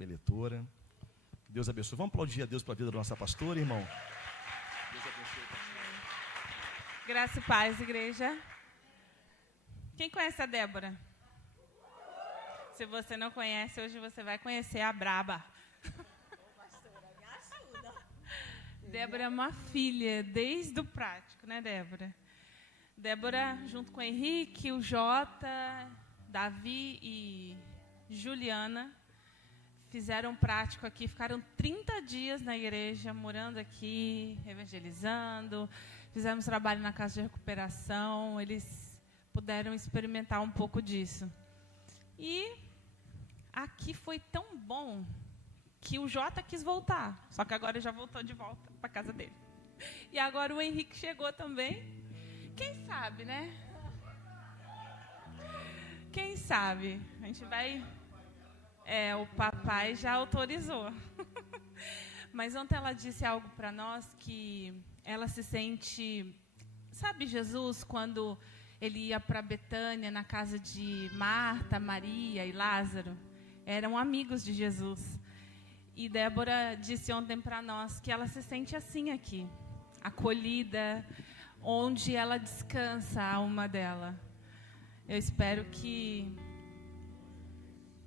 preletora. Deus abençoe. Vamos aplaudir a Deus pela vida da nossa pastora, irmão. Deus abençoe, pastor. Graça e paz, igreja. Quem conhece a Débora? Se você não conhece, hoje você vai conhecer a braba. Pastora, me ajuda. Débora é uma filha, desde o prático, né, Débora? Débora, junto com o Henrique, o Jota, Davi e Juliana, fizeram um prático aqui, ficaram 30 dias na igreja, morando aqui, evangelizando, fizemos trabalho na casa de recuperação, eles puderam experimentar um pouco disso. E aqui foi tão bom que o Jota quis voltar, só que agora já voltou de volta para a casa dele. E agora o Henrique chegou também. Quem sabe, né? Quem sabe? A gente vai... o papai já autorizou. Mas ontem ela disse algo para nós que ela se sente... Sabe Jesus, quando ele ia para Betânia, na casa de Marta, Maria e Lázaro? Eram amigos de Jesus. E Débora disse ontem para nós que ela se sente assim aqui, acolhida, onde ela descansa a alma dela. Eu espero que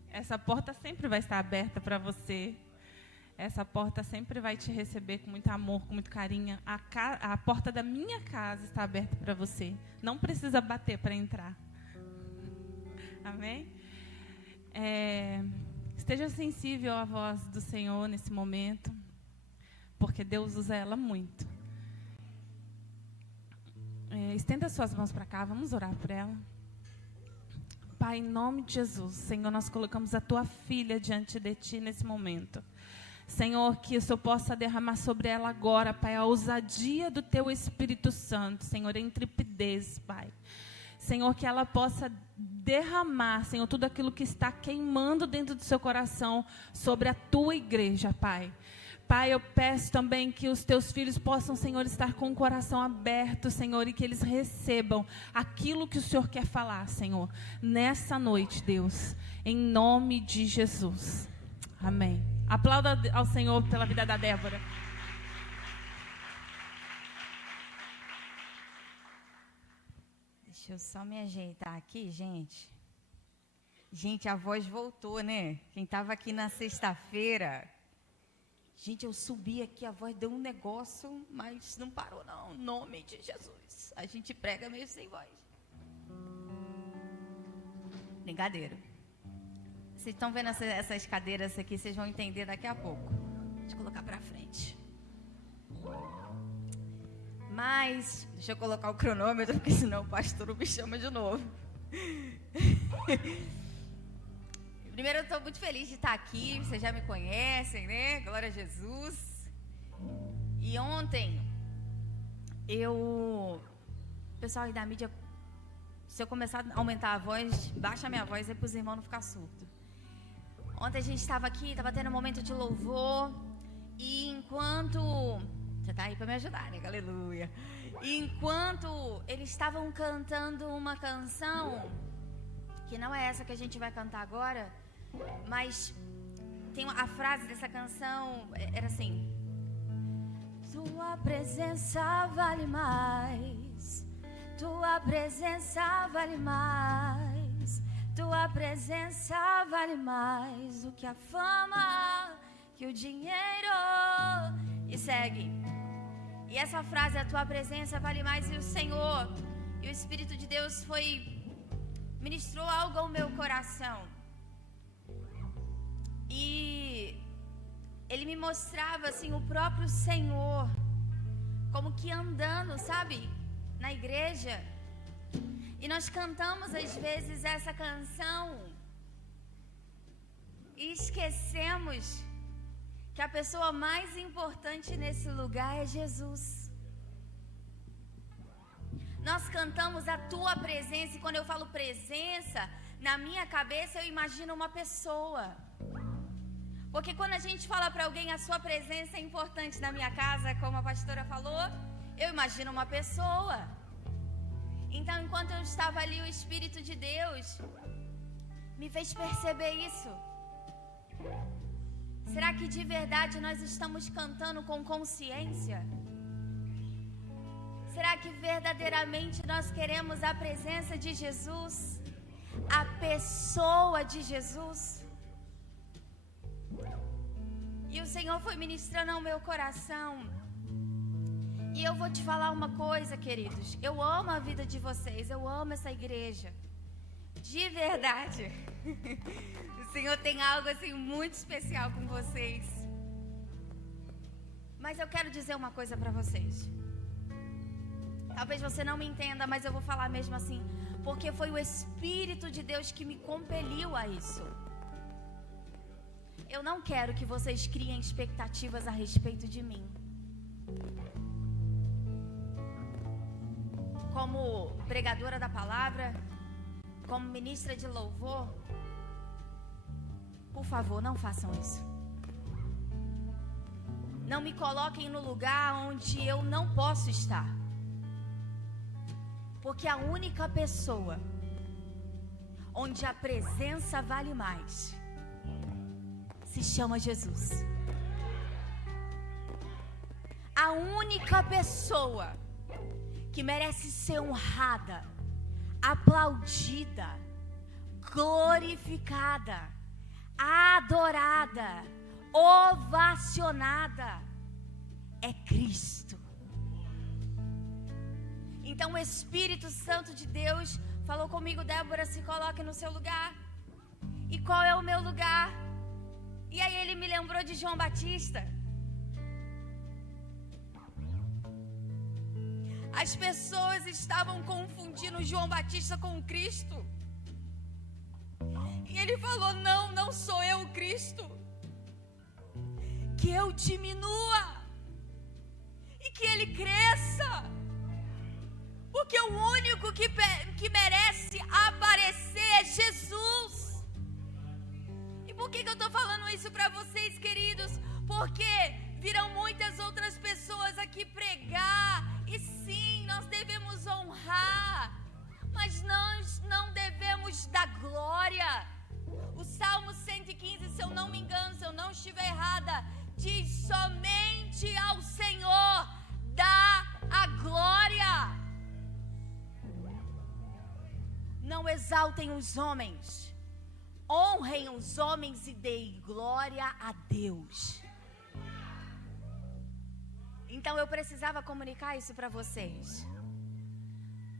essa porta sempre vai estar aberta para você. Essa porta sempre vai te receber com muito amor, com muito carinho. A porta da minha casa está aberta para você. Não precisa bater para entrar. Amém? Esteja sensível à voz do Senhor nesse momento, porque Deus usa ela muito. Estenda suas mãos para cá, vamos orar por ela. Pai, em nome de Jesus, Senhor, nós colocamos a tua filha diante de ti nesse momento. Senhor, que o Senhor possa derramar sobre ela agora, Pai, a ousadia do teu Espírito Santo, Senhor, a intrepidez, Pai. Senhor, que ela possa derramar, Senhor, tudo aquilo que está queimando dentro do seu coração sobre a tua igreja, Pai. Pai, eu peço também que os teus filhos possam, Senhor, estar com o coração aberto, Senhor, e que eles recebam aquilo que o Senhor quer falar, Senhor, nessa noite, Deus, em nome de Jesus. Amém. Aplauda ao Senhor pela vida da Débora. Deixa eu só me ajeitar aqui, gente. Gente, a voz voltou, né? Quem estava aqui na sexta-feira... Gente, eu subi aqui, a voz deu um negócio, mas não parou não, em nome de Jesus. A gente prega meio sem voz. Brincadeira. Vocês estão vendo essas cadeiras aqui, vocês vão entender daqui a pouco. Deixa eu colocar pra frente. Mas, deixa eu colocar o cronômetro, porque senão o pastor me chama de novo. Primeiro, eu estou muito feliz de estar aqui, vocês já me conhecem, né? Glória a Jesus. E ontem, o pessoal aí da mídia, se eu começar a aumentar a voz, baixa a minha voz aí para os irmãos não ficar surdo. Ontem a gente estava aqui, estava tendo um momento de louvor, e enquanto... Você está aí para me ajudar, né? Aleluia. E enquanto eles estavam cantando uma canção, que não é essa que a gente vai cantar agora, mas tem a frase dessa canção, era assim: tua presença vale mais, tua presença vale mais, tua presença vale mais do que a fama, que o dinheiro. E segue. E essa frase, a tua presença vale mais, e o Senhor e o Espírito de Deus ministrou algo ao meu coração. E ele me mostrava assim o próprio Senhor como que andando, sabe, na igreja. E nós cantamos às vezes essa canção e esquecemos que a pessoa mais importante nesse lugar é Jesus. Nós cantamos a tua presença, e quando eu falo presença, na minha cabeça eu imagino uma pessoa. Porque quando a gente fala para alguém a sua presença é importante na minha casa, como a pastora falou, eu imagino uma pessoa. Então, enquanto eu estava ali, o Espírito de Deus me fez perceber isso. Será que de verdade nós estamos cantando com consciência? Será que verdadeiramente nós queremos a presença de Jesus? A pessoa de Jesus? E o Senhor foi ministrando ao meu coração. E eu vou te falar uma coisa, queridos. Eu amo a vida de vocês. Eu amo essa igreja. De verdade. O Senhor tem algo assim muito especial com vocês. Mas eu quero dizer uma coisa para vocês. Talvez você não me entenda, mas eu vou falar mesmo assim. Porque foi o Espírito de Deus que me compeliu a isso. Eu não quero que vocês criem expectativas a respeito de mim. Como pregadora da palavra, como ministra de louvor, por favor, não façam isso. Não me coloquem no lugar onde eu não posso estar. Porque a única pessoa onde a presença vale mais se chama Jesus. A única pessoa que merece ser honrada, aplaudida, glorificada, adorada, ovacionada é Cristo. Então o Espírito Santo de Deus falou comigo: Débora, se coloque no seu lugar. E qual é o meu lugar? E aí ele me lembrou de João Batista. As pessoas estavam confundindo João Batista com Cristo. E ele falou: não sou eu o Cristo. Que eu diminua e que ele cresça. Porque o único que merece aparecer é Jesus. E por que eu estou falando isso para vocês, queridos? Porque virão muitas outras pessoas aqui pregar. E sim, nós devemos honrar. Mas nós não devemos dar glória. O Salmo 115, se eu não me engano, se eu não estiver errada, diz: somente ao Senhor dá a glória. Não exaltem os homens, honrem os homens e deem glória a Deus. Então eu precisava comunicar isso para vocês.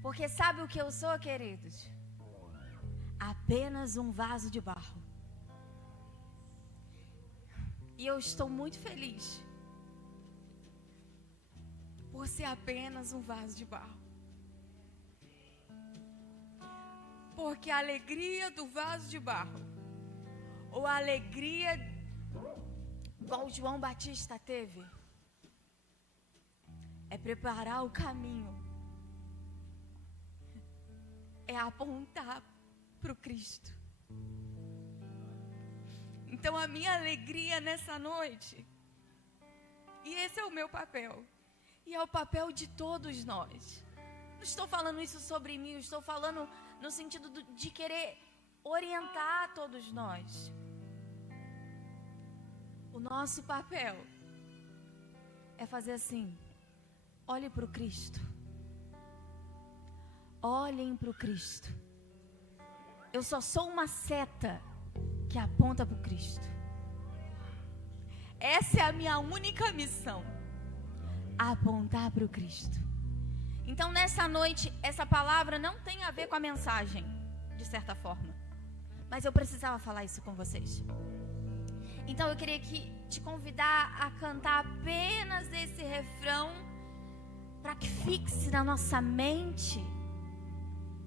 Porque sabe o que eu sou, queridos? Apenas um vaso de barro. E eu estou muito feliz por ser apenas um vaso de barro. Porque a alegria do vaso de barro, ou a alegria igual João Batista teve, é preparar o caminho, é apontar para o Cristo. Então a minha alegria nessa noite, e esse é o meu papel, e é o papel de todos nós. Não estou falando isso sobre mim, estou falando no sentido de querer orientar todos nós. O nosso papel é fazer assim: olhe para o Cristo. Olhem para o Cristo. Eu só sou uma seta que aponta para o Cristo. Essa é a minha única missão: apontar para o Cristo. Então nessa noite, essa palavra não tem a ver com a mensagem, de certa forma, mas eu precisava falar isso com vocês. Então eu queria te convidar a cantar apenas esse refrão, para que fixe na nossa mente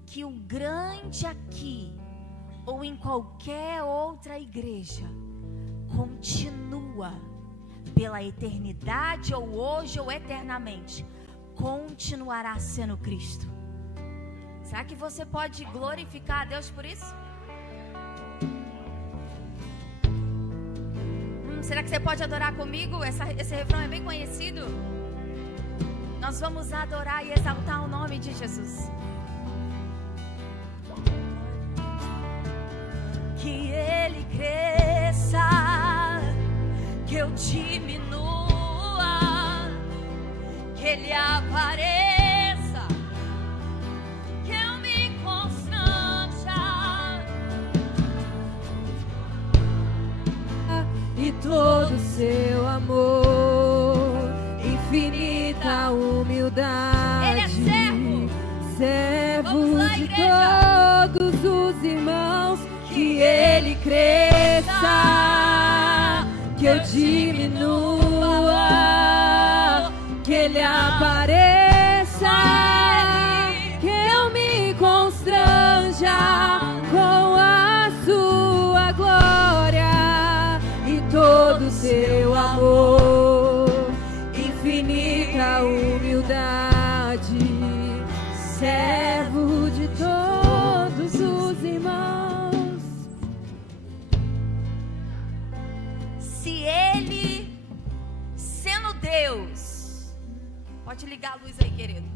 que o grande aqui, ou em qualquer outra igreja, continua pela eternidade, ou hoje, ou eternamente, continuará sendo Cristo. Será que você pode glorificar a Deus por isso? Será que você pode adorar comigo? Esse refrão é bem conhecido. Nós vamos adorar e exaltar o nome de Jesus. Que Ele cresça que eu diminua, que Ele apareça, que eu me constranja, e todo seu amor, infinita humildade. Ele é servo. Servo Vamos lá, de igreja. todos os irmãos, que Ele cresça, que eu diminua, que Ele apareça, que eu me constranja com a sua glória e todo seu amor, infinita humildade, servo de todos os irmãos. Se Ele, sendo Deus, pode ligar a luz aí, querido.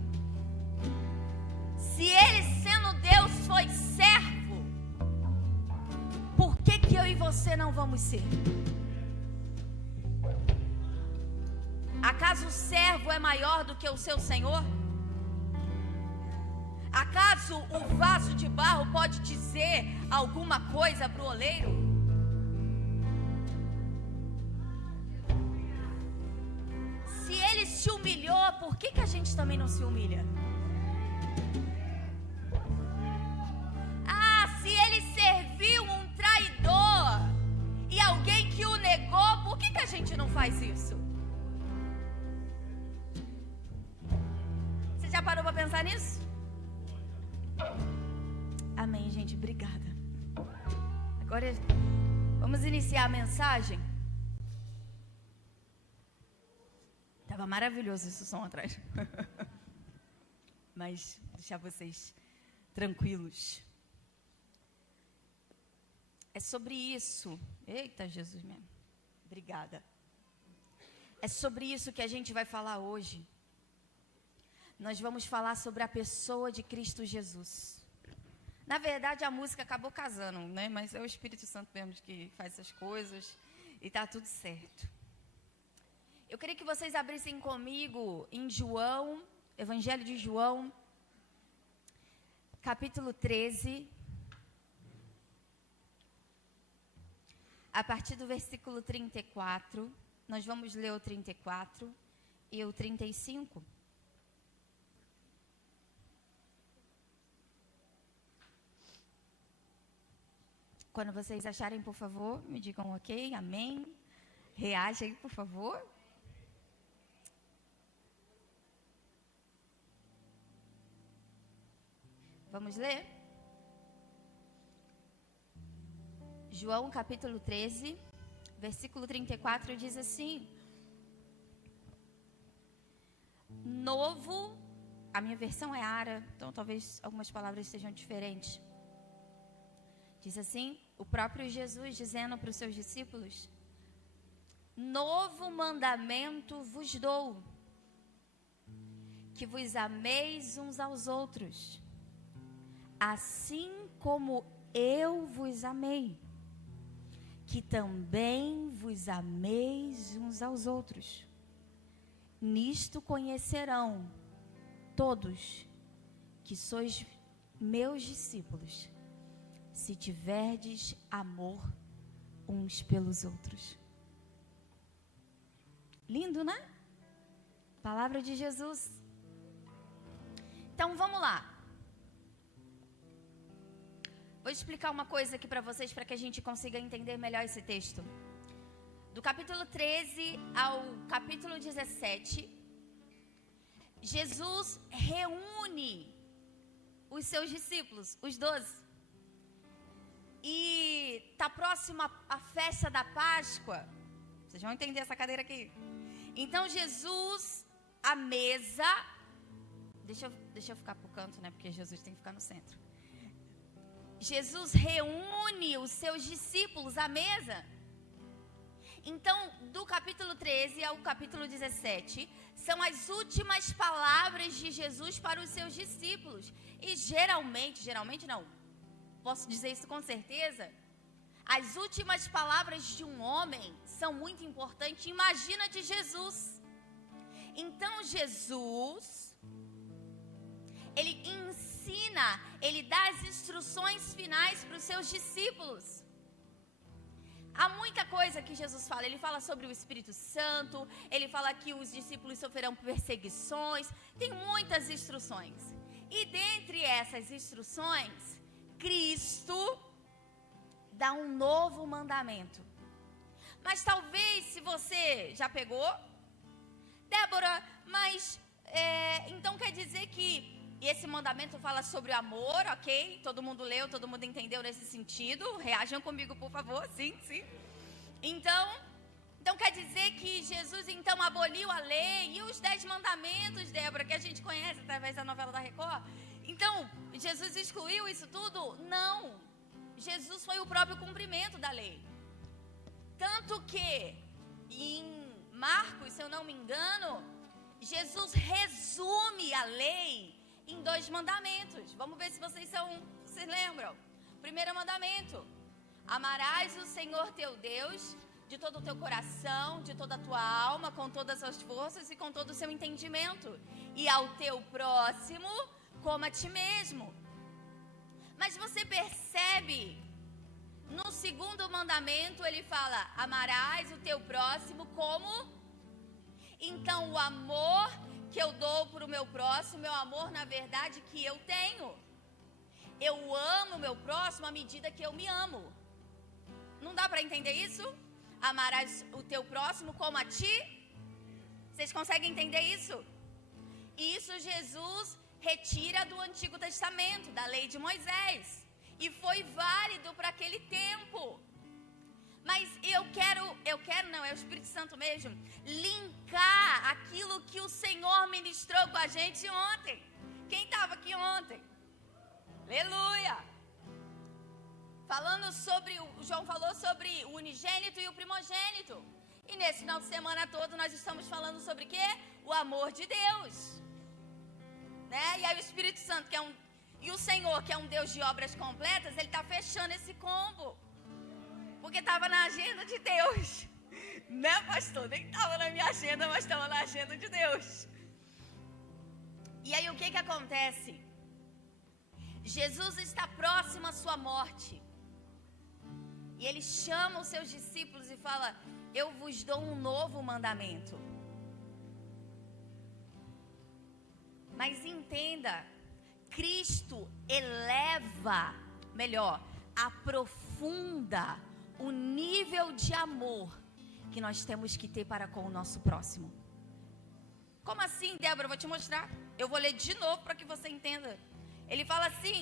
Se Ele, sendo Deus, foi servo, por que que eu e você não vamos ser? Acaso o servo é maior do que o seu Senhor? Acaso o vaso de barro pode dizer alguma coisa para o oleiro? Se Ele se humilhou, por que a gente também não se humilha? Se Ele serviu um traidor e alguém que o negou, por que a gente não faz isso? Você já parou para pensar nisso? Amém, gente, obrigada. Agora vamos iniciar a mensagem. Tava maravilhoso esse som atrás. Mas deixar vocês tranquilos. É sobre isso. Eita, Jesus mesmo. Obrigada. É sobre isso que a gente vai falar hoje. Nós vamos falar sobre a pessoa de Cristo Jesus. Na verdade, a música acabou casando, né? Mas é o Espírito Santo mesmo que faz essas coisas e tá tudo certo. Eu queria que vocês abrissem comigo em João, Evangelho de João, capítulo 13, a partir do versículo 34. Nós vamos ler o 34 e o 35. Quando vocês acharem, por favor, me digam ok, amém. Reaja aí, por favor. Vamos ler? João capítulo 13, versículo 34 diz assim: novo, a minha versão é Ara, então talvez algumas palavras sejam diferentes. Diz assim, o próprio Jesus dizendo para os seus discípulos: novo mandamento vos dou, que vos ameis uns aos outros, assim como eu vos amei, que também vos ameis uns aos outros. Nisto conhecerão todos que sois meus discípulos, se tiverdes amor uns pelos outros. Lindo, né? Palavra de Jesus. Então vamos lá. Vou explicar uma coisa aqui para vocês, para que a gente consiga entender melhor esse texto. Do capítulo 13 ao capítulo 17, Jesus reúne os seus discípulos, os 12. E está próxima a festa da Páscoa. Vocês vão entender essa cadeira aqui. Então Jesus, à mesa, deixa eu ficar pro canto, né? Porque Jesus tem que ficar no centro. Jesus reúne os seus discípulos à mesa. Então, do capítulo 13 ao capítulo 17, são as últimas palavras de Jesus para os seus discípulos. E geralmente não, posso dizer isso com certeza, As últimas palavras de um homem são muito importantes. Imagina de Jesus. Então Jesus, ele ensina, ele dá as instruções finais para os seus discípulos. Há muita coisa que Jesus fala. Ele fala sobre o Espírito Santo, ele fala que os discípulos sofrerão perseguições. Tem muitas instruções. E dentre essas instruções, Cristo dá um novo mandamento. Mas talvez, se você já pegou, Débora, mas então quer dizer que esse mandamento fala sobre o amor, ok? Todo mundo leu, todo mundo entendeu nesse sentido. Reajam comigo, por favor. Sim, sim. Então quer dizer que Jesus então aboliu a lei e os 10 mandamentos, Débora, que a gente conhece através da novela da Record. Então, Jesus excluiu isso tudo? Não. Jesus foi o próprio cumprimento da lei. Tanto que, em Marcos, se eu não me engano, Jesus resume a lei em 2 mandamentos. Vamos ver se vocês lembram. Primeiro mandamento: amarás o Senhor teu Deus de todo o teu coração, de toda a tua alma, com todas as forças e com todo o seu entendimento. E ao teu próximo como a ti mesmo. Mas você percebe, no segundo mandamento ele fala: amarás o teu próximo como... Então o amor que eu dou para o meu próximo é o amor, na verdade, que eu tenho. Eu amo o meu próximo à medida que eu me amo. Não dá para entender isso? Amarás o teu próximo como a ti? Vocês conseguem entender isso? Isso Jesus retira do Antigo Testamento, da lei de Moisés. E foi válido para aquele tempo. Mas eu quero, não, é o Espírito Santo mesmo, linkar aquilo que o Senhor ministrou com a gente ontem. Quem estava aqui ontem? Aleluia! Falando sobre, o João falou sobre o unigênito e o primogênito. E nesse final de semana todo nós estamos falando sobre o quê? O amor de Deus. Né? E aí o Espírito Santo, e o Senhor, que é um Deus de obras completas, ele está fechando esse combo. Porque estava na agenda de Deus. Né, pastor? Nem estava na minha agenda, mas estava na agenda de Deus. E aí o que acontece? Jesus está próximo à sua morte. E ele chama os seus discípulos e fala: eu vos dou um novo mandamento. Mas entenda, Cristo eleva, aprofunda o nível de amor que nós temos que ter para com o nosso próximo. Como assim, Débora? Eu vou te mostrar. Eu vou ler de novo para que você entenda. Ele fala assim: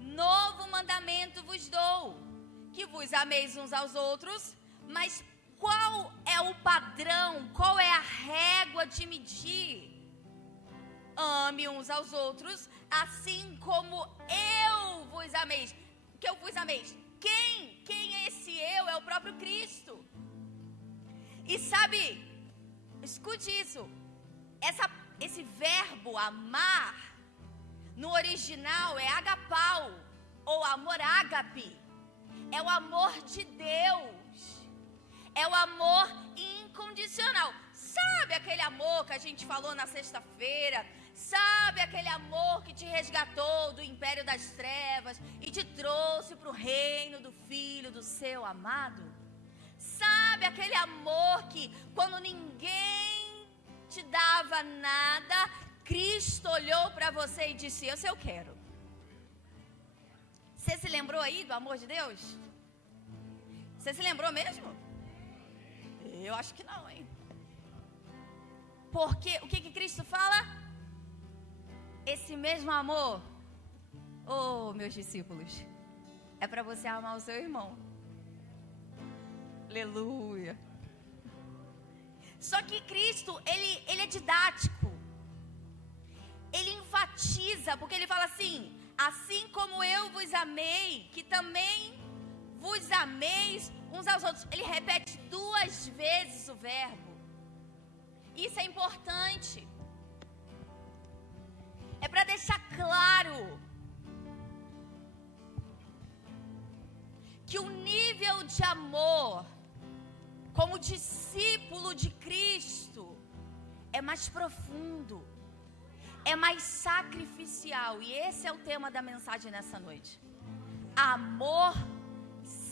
novo mandamento vos dou, que vos ameis uns aos outros. Mas qual é o padrão? Qual é a régua de medir? Ame uns aos outros, assim como eu vos amei. Que eu vos amei. Quem é esse eu? É o próprio Cristo. E sabe, escute isso. Esse verbo amar, no original é agapau, ou amor ágape. É o amor de Deus. É o amor incondicional. Sabe aquele amor que a gente falou na sexta-feira? Sabe aquele amor que te resgatou do império das trevas e te trouxe para o reino do Filho do seu amado? Sabe aquele amor que quando ninguém te dava nada, Cristo olhou para você e disse: esse eu quero. Você se lembrou aí do amor de Deus? Você se lembrou mesmo? Eu acho que não, hein? Porque o que Cristo fala? Esse mesmo amor, meus discípulos, é para você amar o seu irmão. Aleluia. Só que Cristo, ele é didático. Ele enfatiza, porque ele fala assim: assim como eu vos amei, que também vos ameis uns aos outros. Ele repete 2 vezes o verbo. Isso é importante. É para deixar claro que o nível de amor como discípulo de Cristo é mais profundo, é mais sacrificial. E esse é o tema da mensagem nessa noite. Amor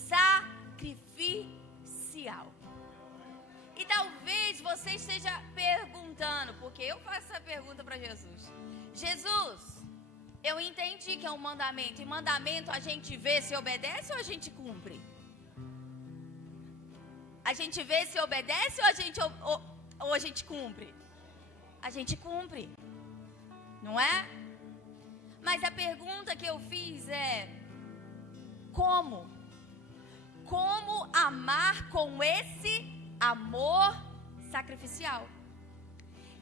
sacrificial. E talvez você esteja perguntando, porque eu faço essa pergunta para Jesus. Jesus, eu entendi que é um mandamento. E mandamento a gente vê se obedece ou a gente cumpre? A gente vê se obedece ou a gente cumpre? A gente cumpre. Não é? Mas a pergunta que eu fiz é: como? Como amar com esse amor sacrificial?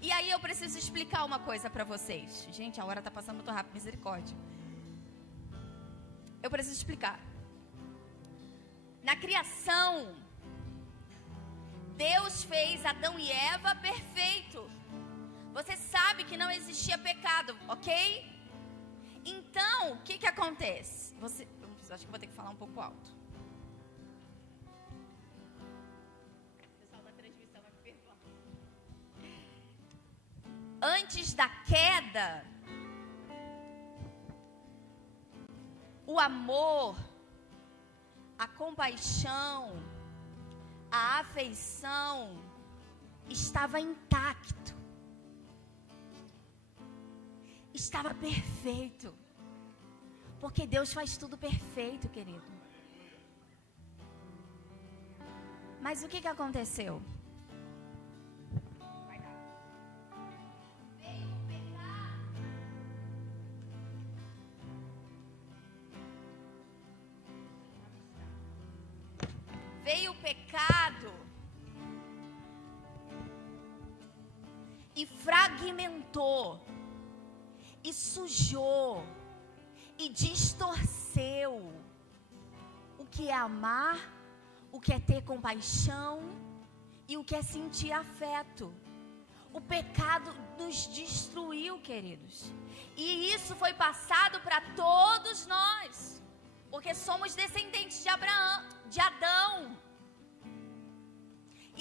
E aí eu preciso explicar uma coisa para vocês. Gente, a hora está passando muito rápido, misericórdia. Eu preciso explicar. Na criação, Deus fez Adão e Eva perfeito. Você sabe que não existia pecado, ok? Então, o que acontece? Acho que vou ter que falar um pouco alto. O pessoal da transmissão vai me perdoar. Antes da queda, o amor, a compaixão, a afeição estava intacto. Estava perfeito. Porque Deus faz tudo perfeito, querido. Mas o que aconteceu? Veio o pecado. Veio o pecado e fragmentou, e sujou, e distorceu o que é amar, o que é ter compaixão e o que é sentir afeto. O pecado nos destruiu, queridos. E isso foi passado para todos nós, porque somos descendentes de Adão.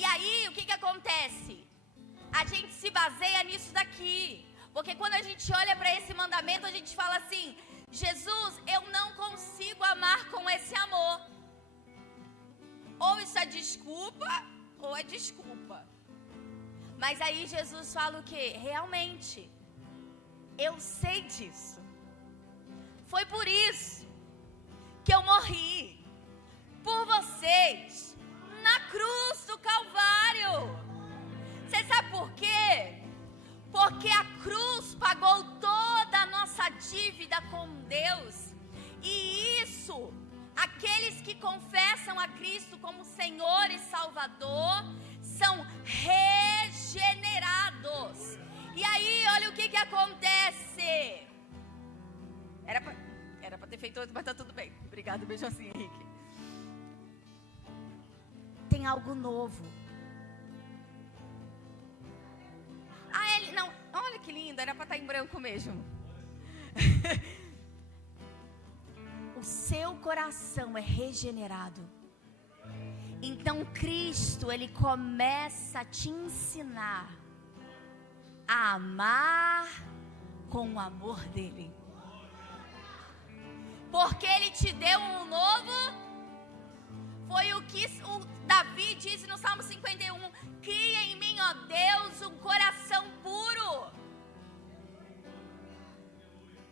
E aí, o que acontece? A gente se baseia nisso daqui. Porque quando a gente olha para esse mandamento, a gente fala assim: Jesus, eu não consigo amar com esse amor. Ou isso é desculpa, ou é desculpa. Mas aí Jesus fala o quê? Realmente, eu sei disso. Foi por isso que eu morri por vocês na cruz do Calvário. Você sabe por quê? Porque a cruz pagou toda a nossa dívida com Deus. E isso, aqueles que confessam a Cristo como Senhor e Salvador, são regenerados. E aí, olha o que acontece. Era pra ter feito outro, mas tá tudo bem. Obrigada, beijo assim, Henrique. Tem algo novo. Não, olha que lindo, era para estar em branco mesmo. O seu coração é regenerado. Então Cristo, Ele começa a te ensinar a amar com o amor dEle. Porque Ele te deu um novo. Foi o que o Davi disse no Salmo 51. Cria em mim, ó Deus, um coração puro.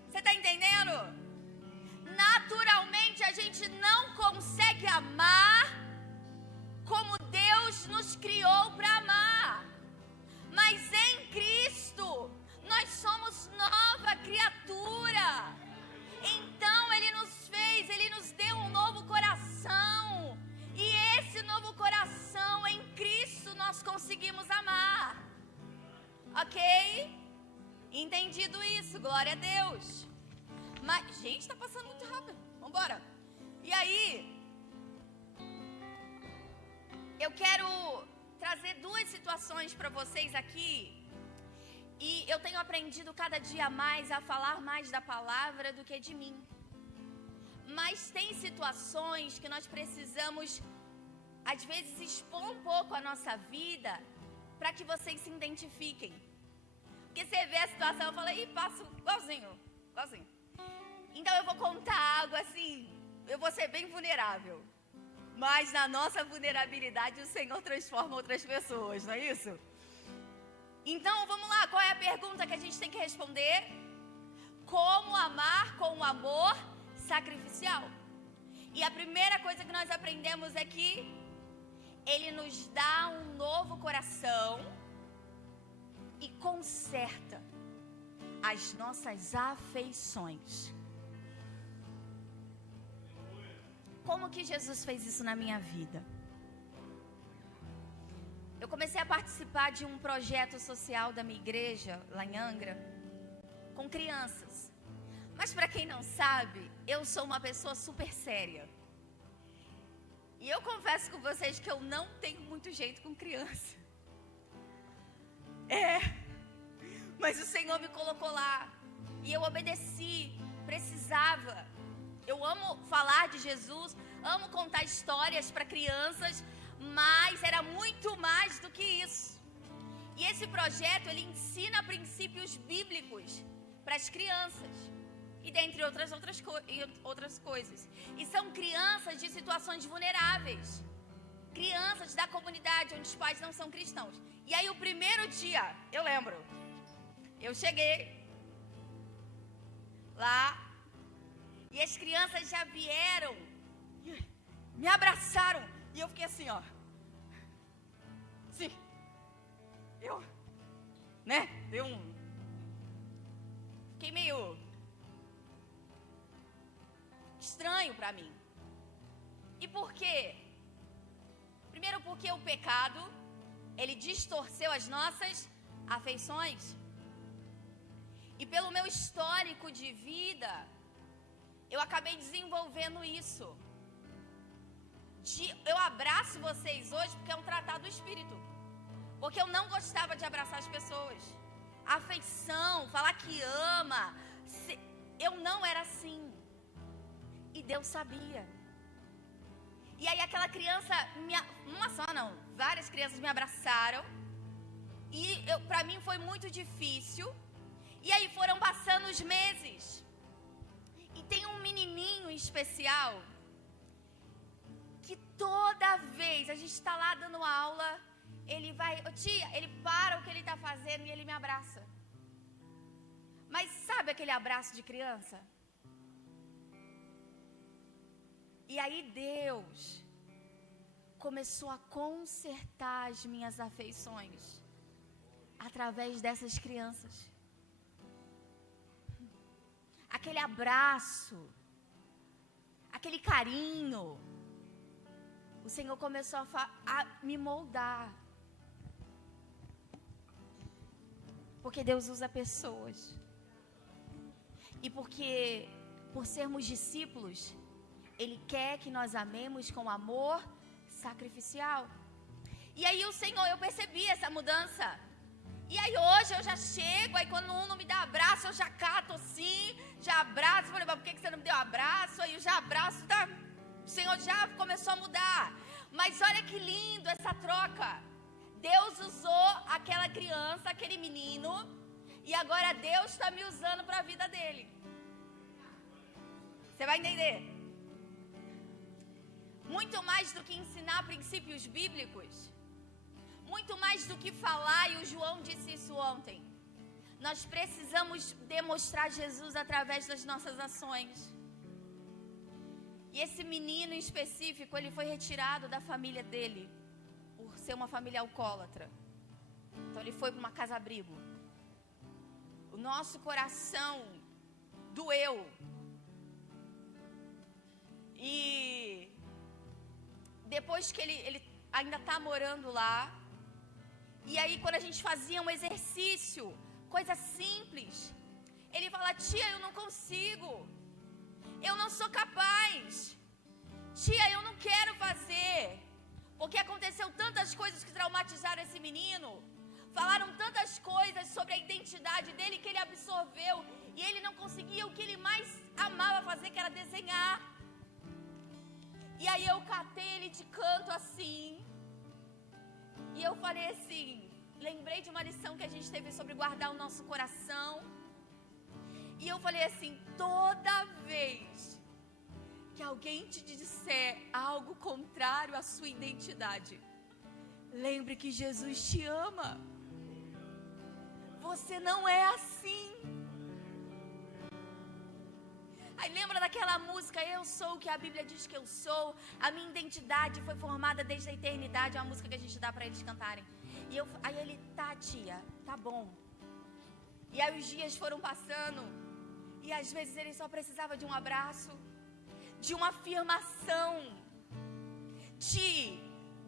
Você está entendendo? Naturalmente a gente não consegue amar como Deus nos criou para amar. Mas em Cristo nós somos nova criatura. Então Ele nos deu um novo coração. E esse novo coração em Cristo nós conseguimos amar. Ok? Entendido isso, glória a Deus. Mas, gente, tá passando muito rápido. Vambora. E aí, eu quero trazer duas situações para vocês aqui. E eu tenho aprendido cada dia mais a falar mais da palavra do que de mim. Mas tem situações que nós precisamos, às vezes, expor um pouco a nossa vida para que vocês se identifiquem. Porque você vê a situação e fala, ih, passo igualzinho. Então eu vou contar algo assim, eu vou ser bem vulnerável. Mas na nossa vulnerabilidade o Senhor transforma outras pessoas, não é isso? Então vamos lá, qual é a pergunta que a gente tem que responder? Como amar com um amor sacrificial? E a primeira coisa que nós aprendemos é que Ele nos dá um novo coração e conserta as nossas afeições. Como que Jesus fez isso na minha vida? Eu comecei a participar de um projeto social da minha igreja, lá em Angra, com crianças. Mas para quem não sabe, eu sou uma pessoa super séria. E eu confesso com vocês que eu não tenho muito jeito com criança. Mas o Senhor me colocou lá. E eu obedeci, precisava. Eu amo falar de Jesus, amo contar histórias para crianças, mas era muito mais do que isso. E esse projeto, ele ensina princípios bíblicos para as crianças. E dentre outras coisas. E são crianças de situações vulneráveis. Crianças da comunidade onde os pais não são cristãos. E aí o primeiro dia, eu lembro, eu cheguei lá e as crianças já vieram, me abraçaram e eu fiquei assim, ó. Sim. Fiquei meio estranho para mim. E por quê? Primeiro porque o pecado, ele distorceu as nossas afeições. E pelo meu histórico de vida, eu acabei desenvolvendo isso. Eu abraço vocês hoje porque é um tratado do Espírito. Porque eu não gostava de abraçar as pessoas. Afeição, falar que ama. Eu não era assim. E Deus sabia. E aí aquela criança, uma só não, várias crianças me abraçaram. E pra mim foi muito difícil. E aí foram passando os meses. E tem um menininho em especial que toda vez a gente está lá dando aula, ele vai, tia, ele para o que ele está fazendo e ele me abraça. Mas sabe aquele abraço de criança? E aí Deus começou a consertar as minhas afeições através dessas crianças. Aquele abraço, aquele carinho, o Senhor começou a me moldar. Porque Deus usa pessoas. E porque, por sermos discípulos, Ele quer que nós amemos com amor sacrificial. E aí o Senhor, eu percebi essa mudança. E aí hoje eu já chego, aí quando um não me dá abraço, eu já cato assim, já abraço. Falei, mas por que você não me deu abraço? Aí eu já abraço, tá? O Senhor já começou a mudar. Mas olha que lindo essa troca. Deus usou aquela criança, aquele menino, e agora Deus está me usando para a vida dele. Você vai entender? Muito mais do que ensinar princípios bíblicos, muito mais do que falar, e o João disse isso ontem, nós precisamos demonstrar Jesus através das nossas ações. E esse menino em específico, ele foi retirado da família dele, por ser uma família alcoólatra. Então ele foi para uma casa-abrigo. O nosso coração doeu. E depois que ele ainda está morando lá, e aí quando a gente fazia um exercício, coisa simples, ele fala, tia, eu não consigo, eu não sou capaz, tia, eu não quero fazer, porque aconteceu tantas coisas que traumatizaram esse menino, falaram tantas coisas sobre a identidade dele que ele absorveu, e ele não conseguia o que ele mais amava fazer, que era desenhar. E aí eu catei ele de canto assim. E eu falei assim, lembrei de uma lição que a gente teve sobre guardar o nosso coração. E eu falei assim, toda vez que alguém te disser algo contrário à sua identidade, lembre que Jesus te ama. Você não é assim. Aí lembra daquela música, eu sou o que a Bíblia diz que eu sou. A minha identidade foi formada desde a eternidade. É uma música que a gente dá para eles cantarem. Aí ele, tá tia, tá bom. E aí os dias foram passando. E às vezes ele só precisava de um abraço, de uma afirmação,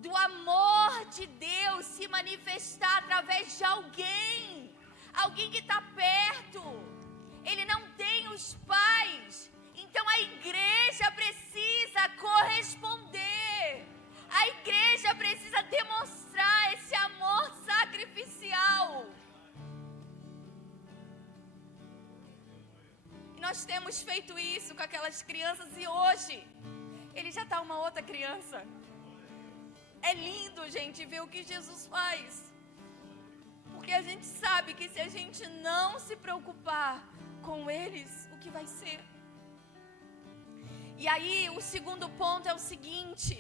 do amor de Deus se manifestar através de alguém que está perto. Ele não tem os pais, então a igreja precisa corresponder. A igreja precisa demonstrar esse amor sacrificial. E nós temos feito isso com aquelas crianças e hoje ele já está uma outra criança. É lindo, gente, ver o que Jesus faz. Porque a gente sabe que se a gente não se preocupar com eles, o que vai ser? E aí, o segundo ponto é o seguinte.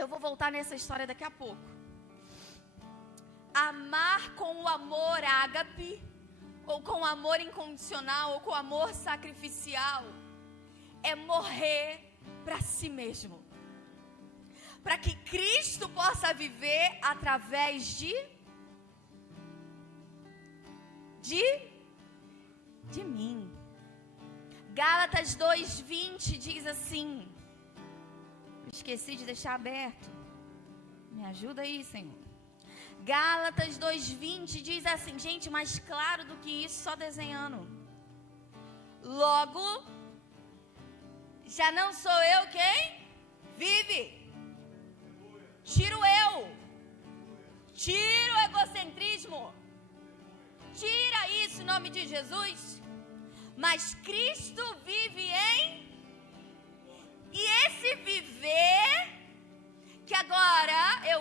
Eu vou voltar nessa história daqui a pouco. Amar com o amor ágape, ou com o amor incondicional, ou com o amor sacrificial, é morrer para si mesmo. Para que Cristo possa viver através de mim. Gálatas 2:20 diz assim. Esqueci de deixar aberto. Me ajuda aí, Senhor. Gálatas 2:20 diz assim, gente, mais claro do que isso, só desenhando. Logo, já não sou eu quem vive. Tira o eu. Tira o egocentrismo. Tira isso em nome de Jesus. Mas Cristo vive em... E esse viver, que agora eu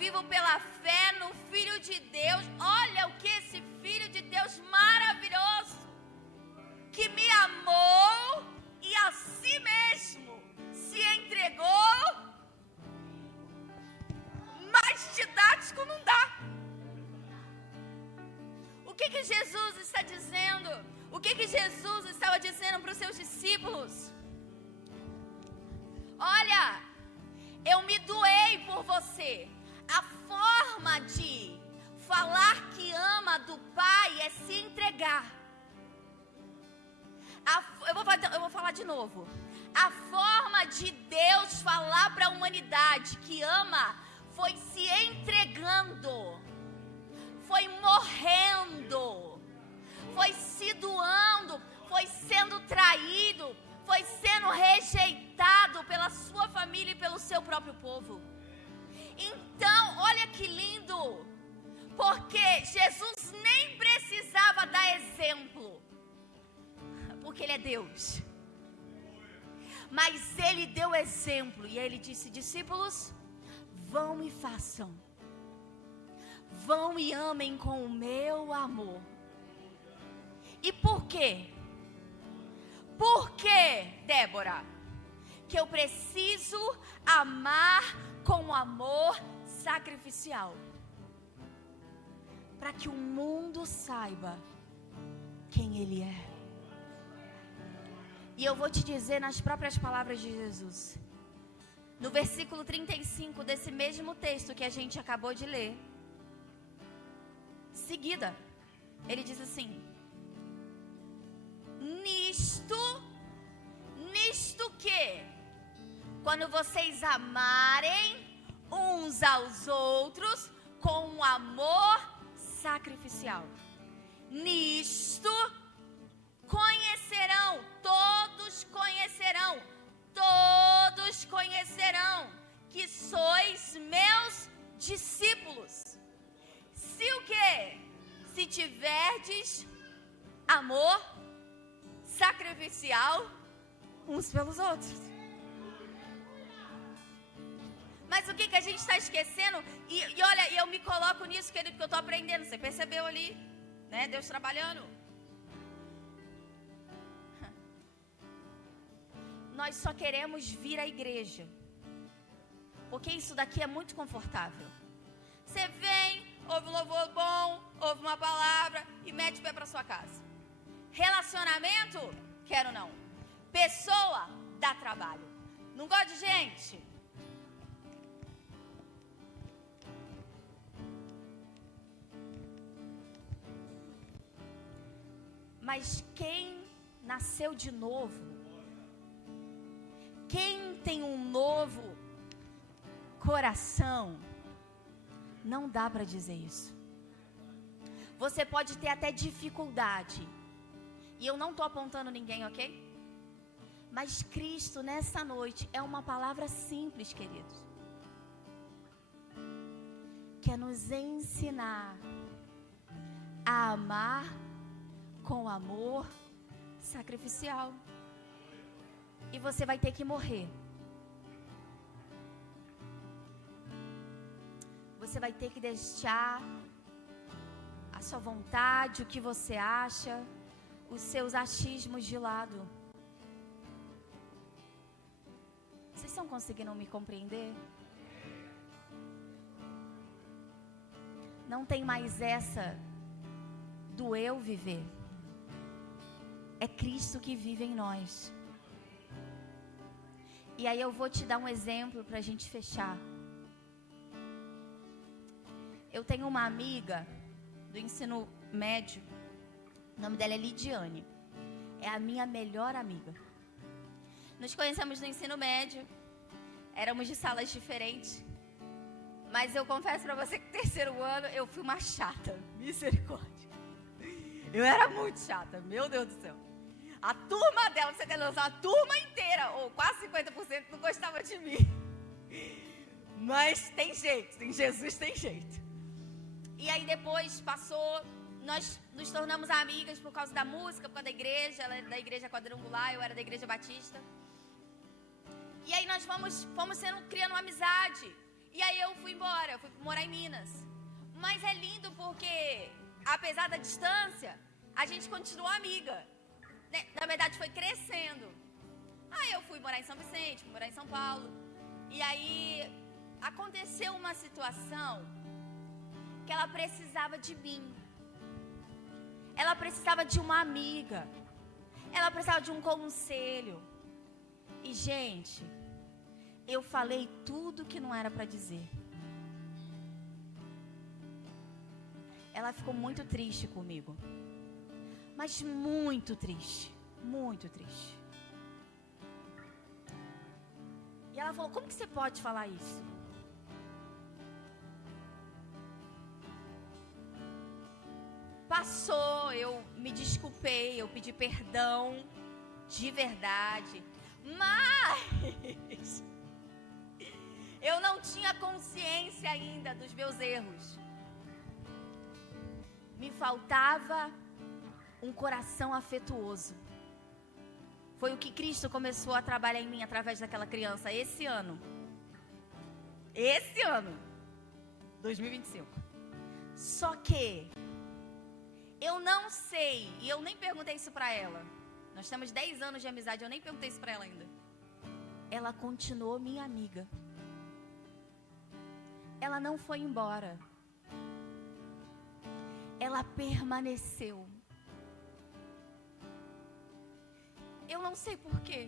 vivo pela fé no Filho de Deus. Olha o que esse Filho de Deus maravilhoso, que me amou e a si mesmo se entregou. Mais didático não dá. O que Jesus está dizendo? O que Jesus estava dizendo para os seus discípulos? Olha, eu me doei por você. A forma de falar que ama do Pai é se entregar. Eu vou falar de novo. A forma de Deus falar para a humanidade que ama foi se entregando, foi morrendo, foi se doando, foi sendo traído, foi sendo rejeitado pela sua família e pelo seu próprio povo. Então, olha que lindo, porque Jesus nem precisava dar exemplo, porque Ele é Deus. Mas Ele deu exemplo e Ele disse, discípulos, vão e façam. Vão e amem com o meu amor. E por quê? Por quê, Débora? Que eu preciso amar com o amor sacrificial. Para que o mundo saiba quem Ele é. E eu vou te dizer nas próprias palavras de Jesus. No versículo 35 desse mesmo texto que a gente acabou de ler. Seguida, ele diz assim: Nisto que, quando vocês amarem uns aos outros com um amor sacrificial, nisto conhecerão, todos conhecerão que sois meus discípulos. Se o quê? Se tiverdes amor sacrificial uns pelos outros. Mas o que a gente está esquecendo? E olha, eu me coloco nisso, querido, que eu estou aprendendo. Você percebeu ali, né? Deus trabalhando. Nós só queremos vir à igreja, porque isso daqui é muito confortável. Você vem, ouve um louvor bom, ouve uma palavra e mete o pé para sua casa. Relacionamento? Quero não. Pessoa? Dá trabalho. Não gosto de gente? Mas quem nasceu de novo, quem tem um novo coração, não dá para dizer isso. Você pode ter até dificuldade, e eu não estou apontando ninguém, ok? Mas Cristo nessa noite é uma palavra simples, queridos, que é nos ensinar a amar com amor sacrificial. E você vai ter que morrer. Você vai ter que deixar a sua vontade, o que você acha, os seus achismos de lado. Vocês estão conseguindo me compreender? Não tem mais essa do eu viver. É Cristo que vive em nós. E aí eu vou te dar um exemplo para a gente fechar. Eu tenho uma amiga do ensino médio, o nome dela é Lidiane. É a minha melhor amiga. Nos conhecemos no ensino médio, éramos de salas diferentes. Mas eu confesso para você que terceiro ano eu fui uma chata, misericórdia. Eu era muito chata, meu Deus do céu. A turma dela, você tem noção, a turma inteira, ou quase 50%, não gostava de mim. Mas tem jeito, em Jesus tem jeito. E aí depois passou, nós nos tornamos amigas por causa da música, por causa da igreja. Ela era da igreja quadrangular, eu era da igreja batista. E aí nós fomos criando uma amizade. E aí eu fui embora, eu fui morar em Minas. Mas é lindo porque, apesar da distância, a gente continuou amiga. Na verdade foi crescendo. Aí eu fui morar em São Vicente, fui morar em São Paulo. E aí aconteceu uma situação que ela precisava de mim. Ela precisava de uma amiga. Ela precisava de um conselho. E gente, eu falei tudo que não era para dizer. Ela ficou muito triste comigo. Mas muito triste, muito triste. E ela falou, como que você pode falar isso? Passou, eu me desculpei, eu pedi perdão, de verdade. Mas eu não tinha consciência ainda dos meus erros. Me faltava um coração afetuoso. Foi o que Cristo começou a trabalhar em mim através daquela criança esse ano. Esse ano, 2025. Só que eu não sei, e eu nem perguntei isso pra ela. Nós temos 10 anos de amizade, eu nem perguntei isso pra ela ainda. Ela continuou minha amiga. Ela não foi embora. Ela permaneceu. Eu não sei porquê.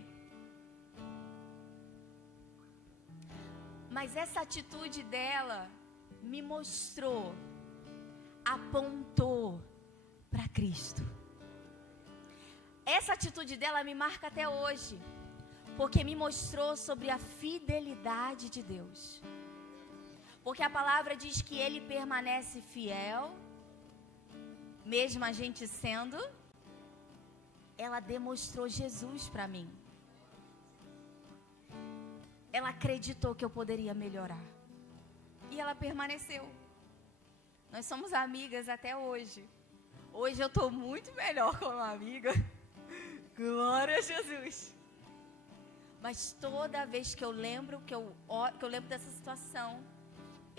Mas essa atitude dela me mostrou, apontou para Cristo. Essa atitude dela me marca até hoje, porque me mostrou sobre a fidelidade de Deus. Porque a palavra diz que Ele permanece fiel, mesmo a gente sendo. Ela demonstrou Jesus para mim. Ela acreditou que eu poderia melhorar. E ela permaneceu. Nós somos amigas até hoje. Hoje eu estou muito melhor como amiga. Glória a Jesus. Mas toda vez que eu lembro dessa situação,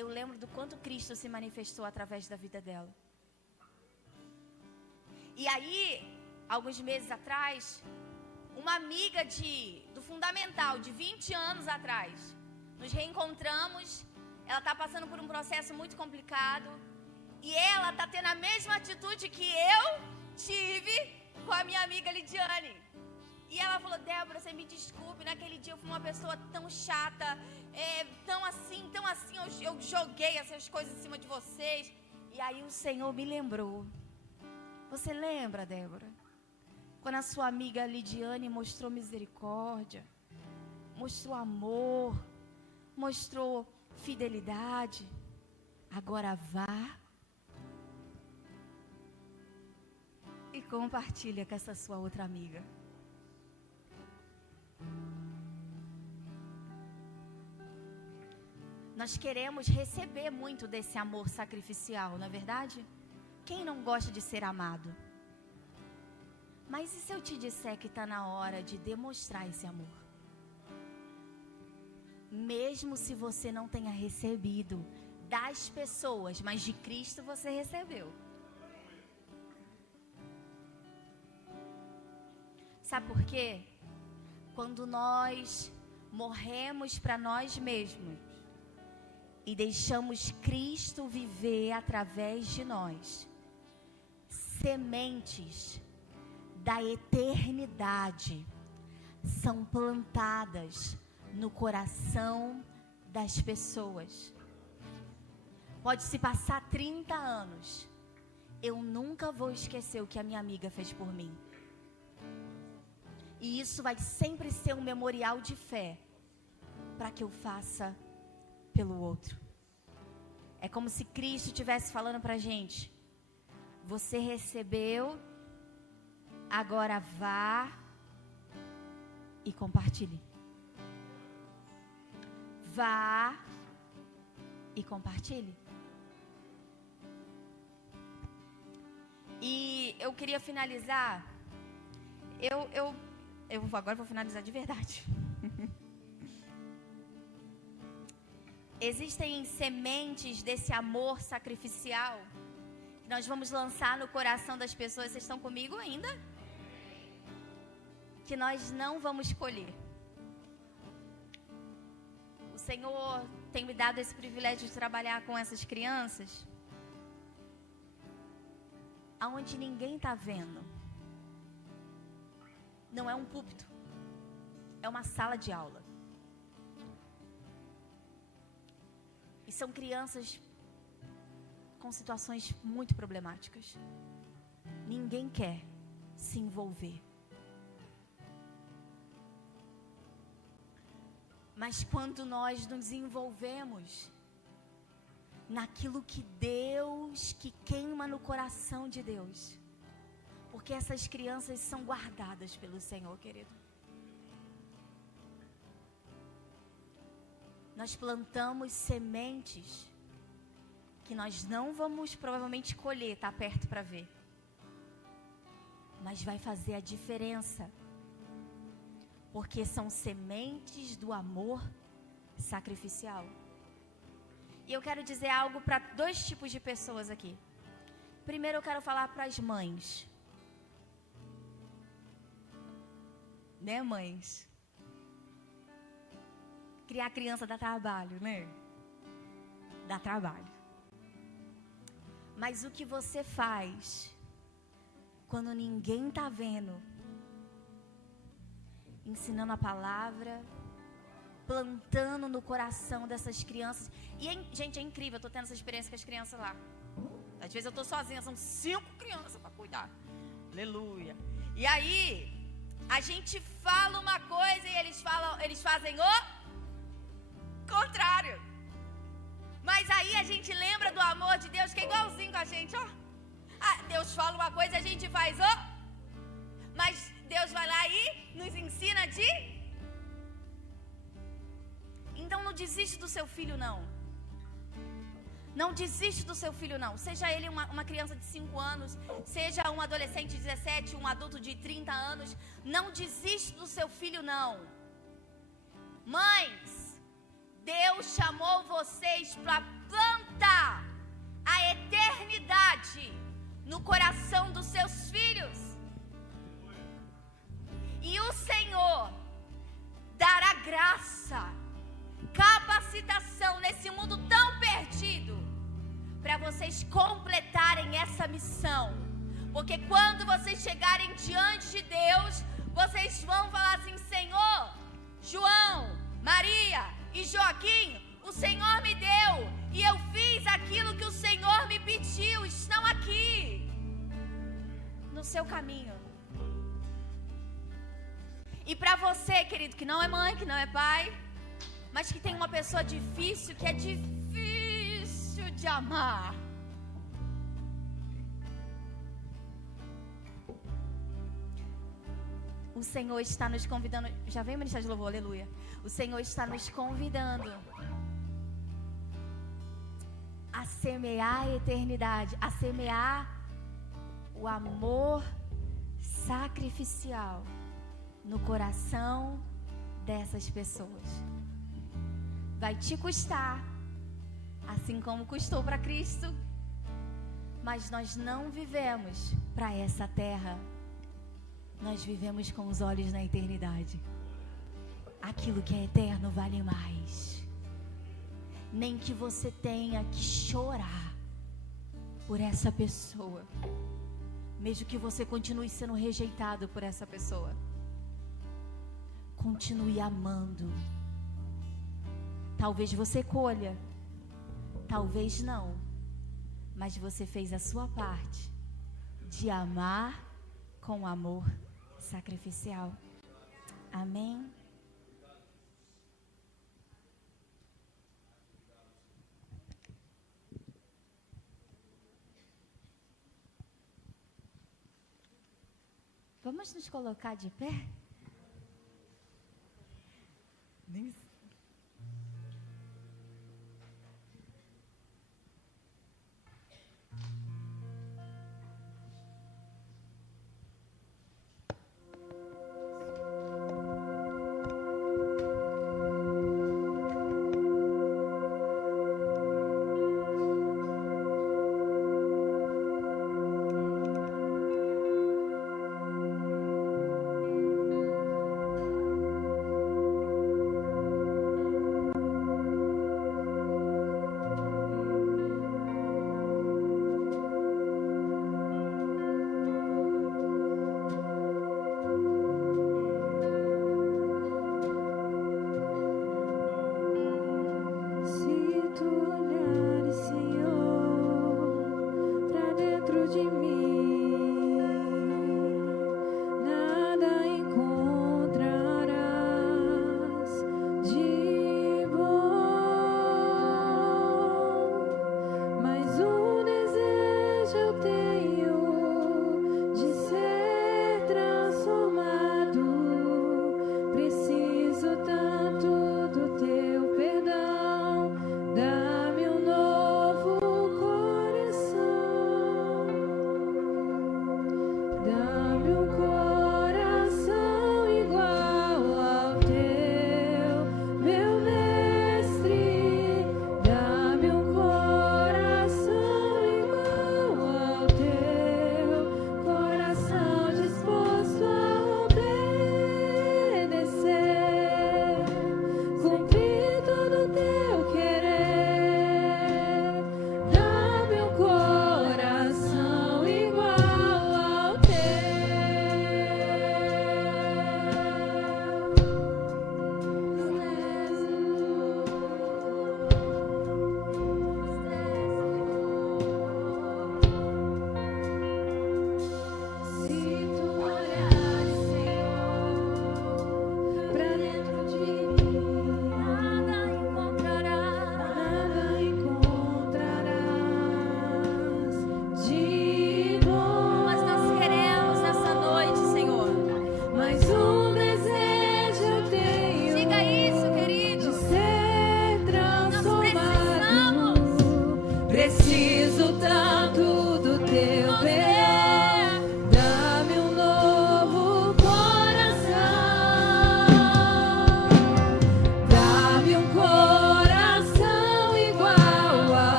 eu lembro do quanto Cristo se manifestou através da vida dela. E aí, alguns meses atrás, uma amiga do fundamental, de 20 anos atrás, nos reencontramos. Ela está passando por um processo muito complicado. E ela está tendo a mesma atitude que eu tive com a minha amiga Lidiane. E ela falou: Débora, você me desculpe, naquele dia eu fui uma pessoa tão chata, tão assim, eu joguei essas coisas em cima de vocês. E aí o Senhor me lembrou. Você lembra, Débora? Quando a sua amiga Lidiane mostrou misericórdia, mostrou amor, mostrou fidelidade. Agora vá e compartilha com essa sua outra amiga. Nós queremos receber muito desse amor sacrificial, não é verdade? Quem não gosta de ser amado? Mas e se eu te disser que está na hora de demonstrar esse amor? Mesmo se você não tenha recebido das pessoas, mas de Cristo você recebeu. Sabe por quê? Quando nós morremos para nós mesmos e deixamos Cristo viver através de nós, sementes da eternidade são plantadas no coração das pessoas. Pode se passar 30 anos, eu nunca vou esquecer o que a minha amiga fez por mim. E isso vai sempre ser um memorial de fé para que eu faça pelo outro. É como se Cristo estivesse falando para a gente: você recebeu, agora vá e compartilhe. Vá e compartilhe. E eu queria finalizar. Agora vou finalizar de verdade. Existem sementes desse amor sacrificial que nós vamos lançar no coração das pessoas. Vocês estão comigo ainda? Que nós não vamos colher. O Senhor tem me dado esse privilégio de trabalhar com essas crianças, aonde ninguém está vendo. Não é um púlpito, é uma sala de aula. E são crianças com situações muito problemáticas. Ninguém quer se envolver. Mas quando nós nos envolvemos naquilo que queima no coração de Deus, porque essas crianças são guardadas pelo Senhor, querido. Nós plantamos sementes que nós não vamos provavelmente colher, tá perto para ver. Mas vai fazer a diferença. Porque são sementes do amor sacrificial. E eu quero dizer algo para 2 tipos de pessoas aqui. Primeiro eu quero falar para as mães. Né, mães? Criar criança dá trabalho, né? Dá trabalho. Mas o que você faz quando ninguém está vendo? Ensinando a palavra, plantando no coração dessas crianças. E, gente, é incrível, eu estou tendo essa experiência com as crianças lá. Às vezes eu estou sozinha, são 5 crianças para cuidar. Aleluia. E aí, a gente fala uma coisa e eles fazem o contrário. Mas aí a gente lembra do amor de Deus, que é igualzinho com a gente, ó. Deus fala uma coisa e a gente faz o... Mas Deus vai lá e nos ensina de... Então não desiste do seu filho, não. Não desiste do seu filho, não. Seja ele uma criança de 5 anos, seja um adolescente de 17, um adulto de 30 anos. Não desiste do seu filho, não. Mães, Deus chamou vocês para plantar a eternidade no coração dos seus filhos. E o Senhor dará graça, capacitação nesse mundo tão perdido, para vocês completarem essa missão. Porque quando vocês chegarem diante de Deus, vocês vão falar assim: Senhor, João, Maria e Joaquim, o Senhor me deu, e eu fiz aquilo que o Senhor me pediu, estão aqui, no seu caminho. E para você, querido, que não é mãe, que não é pai, mas que tem uma pessoa difícil, que é difícil de amar, o Senhor está nos convidando. Já vem ministrar de louvor, aleluia. O Senhor está nos convidando a semear a eternidade, a semear o amor sacrificial no coração dessas pessoas. Vai te custar, assim como custou para Cristo, mas nós não vivemos para essa terra. Nós vivemos com os olhos na eternidade. Aquilo que é eterno vale mais. Nem que você tenha que chorar por essa pessoa, mesmo que você continue sendo rejeitado por essa pessoa, continue amando. Talvez você colha, talvez não, mas você fez a sua parte de amar com amor sacrificial. Amém? Vamos nos colocar de pé? Preciso tanto do teu perdão, da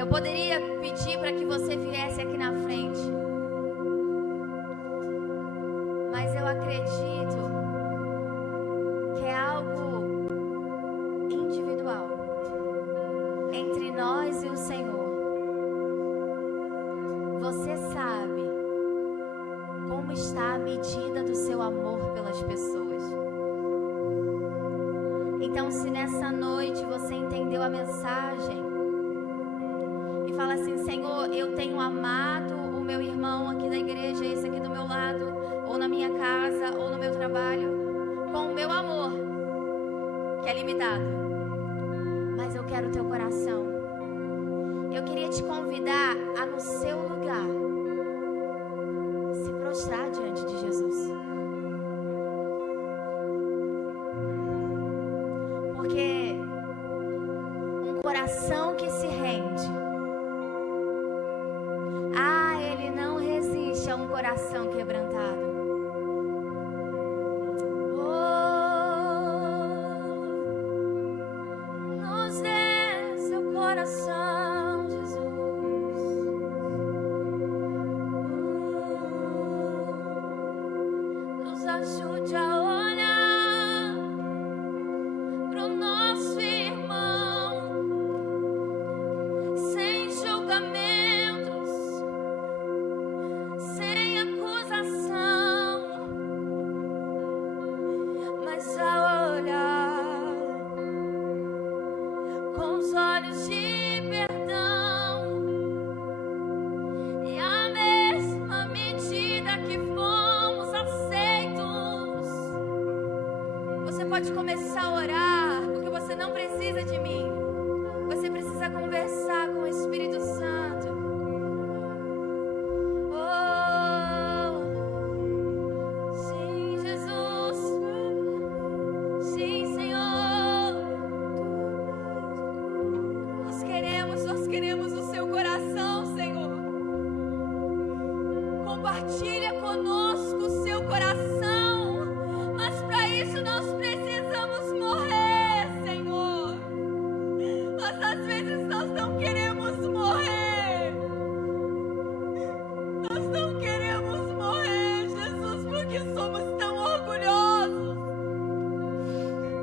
Eu poderia pedir para que você viesse aqui na frente, mas eu acredito que é algo individual entre nós e o Senhor. Você sabe como está a medida do seu amor pelas pessoas. Então, se nessa noite você entendeu a mensagem e fala assim: Senhor, eu tenho amado o meu irmão aqui da igreja, esse aqui do meu lado, ou na minha casa, ou no meu trabalho, com o meu amor, que é limitado, mas eu quero o teu coração. Eu queria te convidar a, no seu lugar, se prostrar diante de Jesus. Porque um coração que se rende, ele não resiste a um coração quebrantado. Nos dê seu coração, Jesus. Nos ajude a olhar pro nosso irmão sem julgamentos, sem acusação, mas a olhar com os olhos de perdão, e a mesma medida que fomos aceitos. Você pode começar a orar, porque você não precisa de mim. Você precisa conversar com o Espírito Santo. Oh, sim, Jesus. Sim, Senhor. Nós queremos o seu coração, Senhor. Compartilha conosco o seu coração. Mas para isso nós precisamos morrer, Senhor. Mas às vezes nós não queremos morrer. Nós não queremos morrer, Jesus, porque somos tão orgulhosos,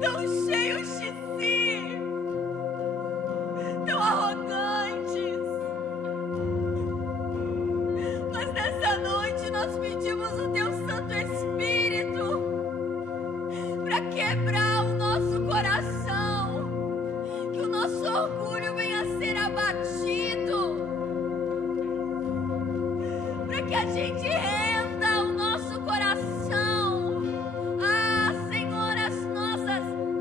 tão cheios de si, tão arrogantes. Mas nessa noite nós pedimos o teu Santo Espírito para quebrar o nosso coração, que o nosso orgulho venha a ser abatido, para que a gente renda o nosso coração, Senhor,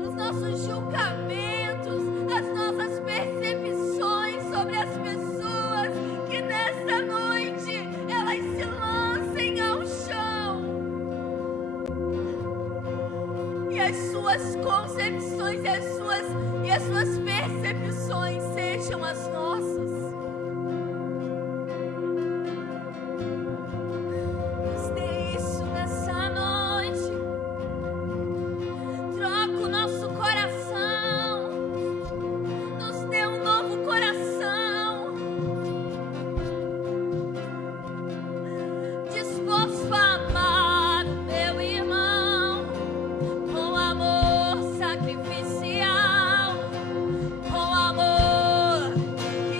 os nossos julgamentos, as nossas percepções sobre as pessoas, que nesta noite elas se lancem ao chão e as suas concepções e as suas percepções sejam as nossas. Nos dê isso nessa noite. Troca o nosso coração. Nos dê um novo coração, disposto a amar o meu irmão com amor sacrificial, com amor que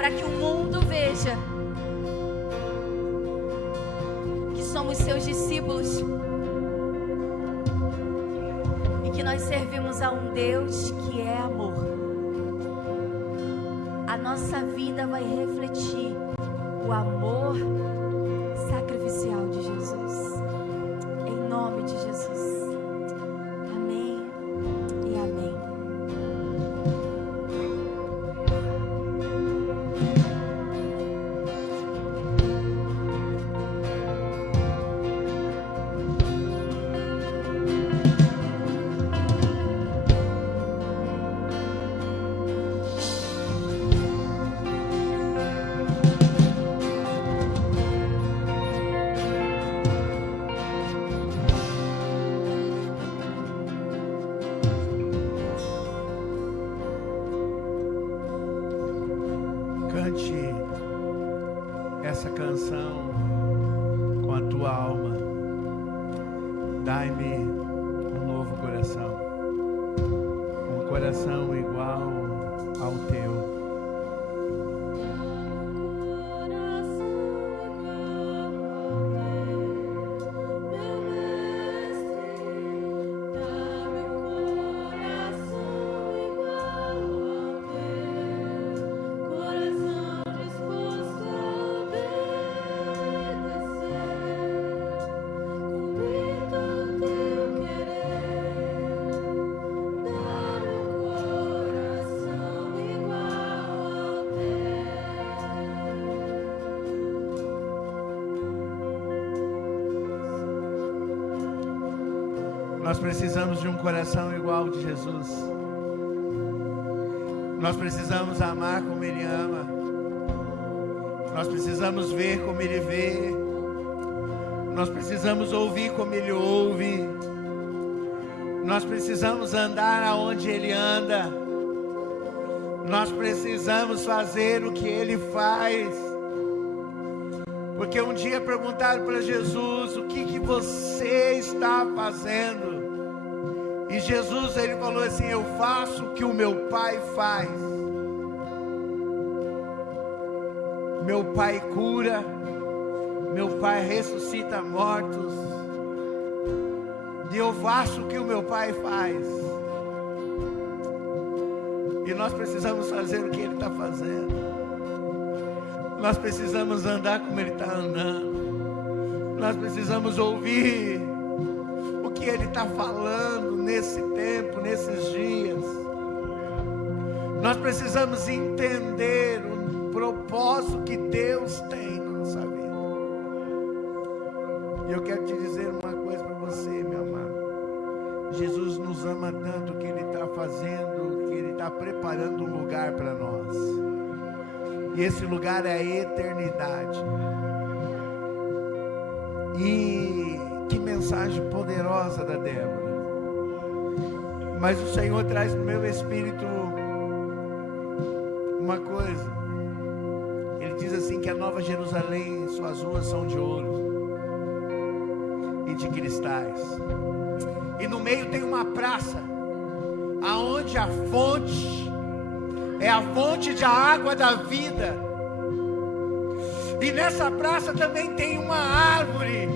para que o mundo veja que somos seus discípulos e que nós servimos a um Deus que é amor. A nossa vida vai refletir o amor sacrificial de Jesus. Em nome de Jesus. Amém e amém. Cante essa canção com a tua alma. Dai-me um novo coração, um coração igual ao teu. Nós precisamos de um coração igual ao de Jesus. Nós precisamos amar como Ele ama. Nós precisamos ver como Ele vê. Nós precisamos ouvir como Ele ouve. Nós precisamos andar aonde Ele anda. Nós precisamos fazer o que Ele faz. Porque um dia perguntaram para Jesus: o que você está fazendo? E Jesus, Ele falou assim: eu faço o que o meu Pai faz. Meu Pai cura, meu Pai ressuscita mortos, e eu faço o que o meu Pai faz. E nós precisamos fazer o que Ele está fazendo. Nós precisamos andar como Ele está andando. Nós precisamos ouvir o que Ele está falando nesse tempo, nesses dias. Nós precisamos entender o propósito que Deus tem na nossa vida. E eu quero te dizer uma coisa para você, meu amado. Jesus nos ama tanto que Ele está fazendo, que Ele está preparando um lugar para nós. E esse lugar é a eternidade. E que mensagem poderosa da Débora. Mas o Senhor traz no meu espírito uma coisa. Ele diz assim que a Nova Jerusalém, suas ruas são de ouro e de cristais. E no meio tem uma praça, aonde a fonte é a fonte da água da vida. E nessa praça também tem uma árvore.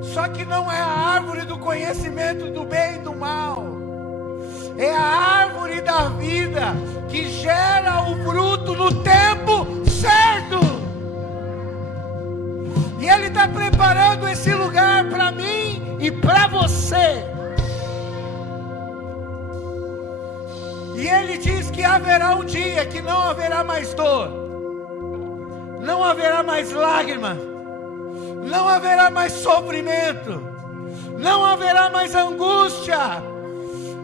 Só que não é a árvore do conhecimento do bem e do mal. É a árvore da vida, que gera o fruto no tempo certo. E Ele está preparando esse lugar para mim e para você. E Ele diz que haverá um dia que não haverá mais dor, não haverá mais lágrimas, não haverá mais sofrimento, não haverá mais angústia,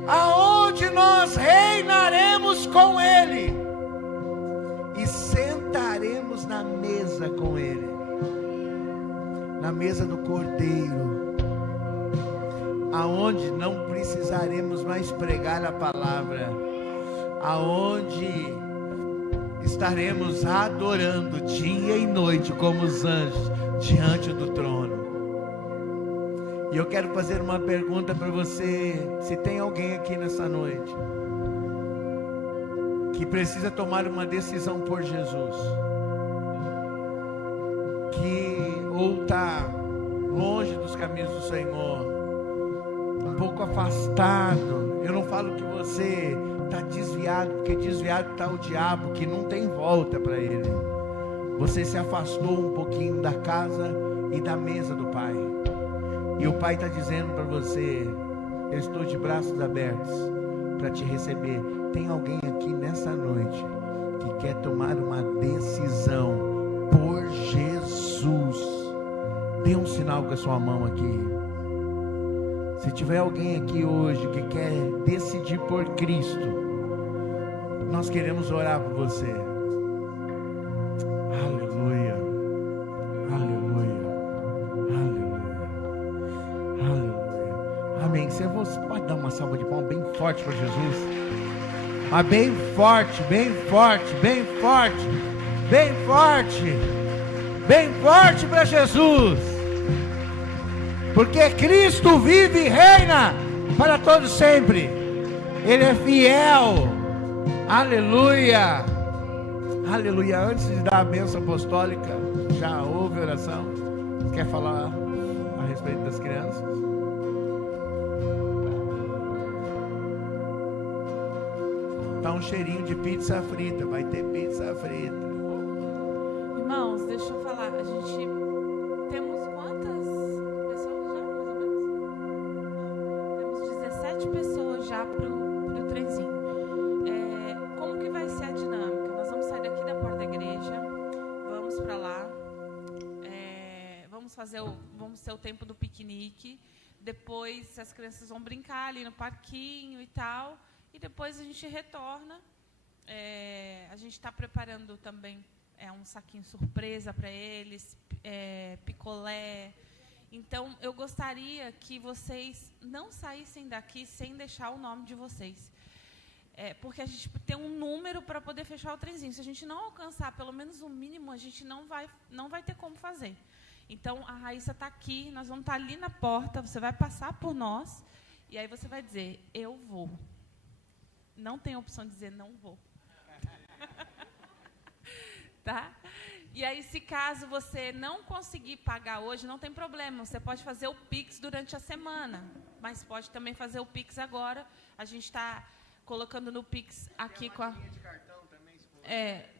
aonde nós reinaremos com Ele e sentaremos na mesa com Ele, na mesa do Cordeiro, aonde não precisaremos mais pregar a palavra, aonde estaremos adorando dia e noite como os anjos diante do trono. E eu quero fazer uma pergunta para você. Se tem alguém aqui nessa noite que precisa tomar uma decisão por Jesus, que ou está longe dos caminhos do Senhor, um pouco afastado. Eu não falo que você está desviado, porque desviado está o diabo, que não tem volta para ele. Você se afastou um pouquinho da casa e da mesa do Pai, e o Pai está dizendo para você: eu estou de braços abertos para te receber. Tem alguém aqui nessa noite que quer tomar uma decisão por Jesus? Dê um sinal com a sua mão aqui. Se tiver alguém aqui hoje que quer decidir por Cristo, nós queremos orar por você. Aleluia, aleluia, aleluia, aleluia. Amém. Você pode dar uma salva de palmas bem forte para Jesus? Mas bem forte, bem forte, bem forte, bem forte, bem forte para Jesus. Porque Cristo vive e reina para todos sempre. Ele é fiel. Aleluia, aleluia. Antes de dar a bênção apostólica, já houve oração. Você quer falar a respeito das crianças? Tá um cheirinho de pizza frita. Vai ter pizza frita. Irmãos, deixa eu falar. A gente temos quantas pessoas já, mais ou menos? Temos 17 pessoas já pro trenzinho. Como que vai ser a dinâmica? Nós vamos sair daqui da porta da igreja, vamos para lá, vamos ter o tempo do piquenique. Depois as crianças vão brincar ali no parquinho e tal. E depois a gente retorna. A gente está preparando também um saquinho surpresa para eles, picolé. Então, eu gostaria que vocês não saíssem daqui sem deixar o nome de vocês. Porque a gente tem um número para poder fechar o trenzinho. Se a gente não alcançar pelo menos o mínimo, a gente não vai ter como fazer. Então, a Raíssa está aqui, nós vamos estar ali na porta, você vai passar por nós, e aí você vai dizer: eu vou. Não tem opção de dizer não vou. Tá? E aí, se caso você não conseguir pagar hoje, não tem problema. Você pode fazer o Pix durante a semana, mas pode também fazer o Pix agora. A gente está colocando no Pix aqui com a...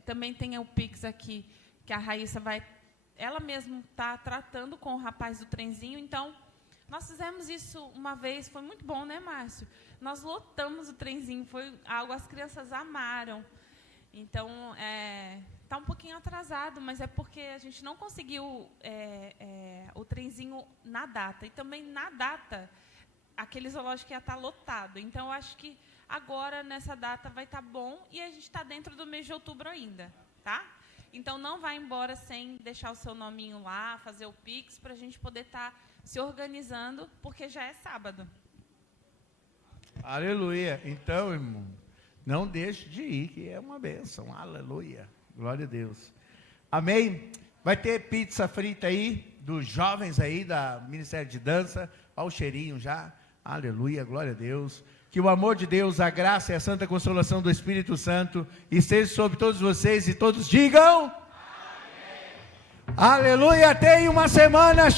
também tem o Pix aqui, que a Raíssa vai... Ela mesma está tratando com o rapaz do trenzinho. Então, nós fizemos isso uma vez, foi muito bom, né, Márcio? Nós lotamos o trenzinho, foi algo que as crianças amaram. Então, está um pouquinho atrasado, mas é porque a gente não conseguiu o trenzinho na data. E também, na data, aquele zoológico ia estar lotado. Então, eu acho que agora, nessa data, vai estar bom. E a gente está dentro do mês de outubro ainda, tá? Então, não vai embora sem deixar o seu nominho lá, fazer o Pix, para a gente poder estar se organizando, porque já é sábado. Aleluia. Então, irmão, não deixe de ir, que é uma bênção. Aleluia. Glória a Deus. Amém? Vai ter pizza frita aí, dos jovens aí, da Ministério de Dança. Olha o cheirinho já. Aleluia, glória a Deus. Que o amor de Deus, a graça e a santa consolação do Espírito Santo esteja sobre todos vocês, e todos digam: amém. Aleluia. Tenha uma semana cheia.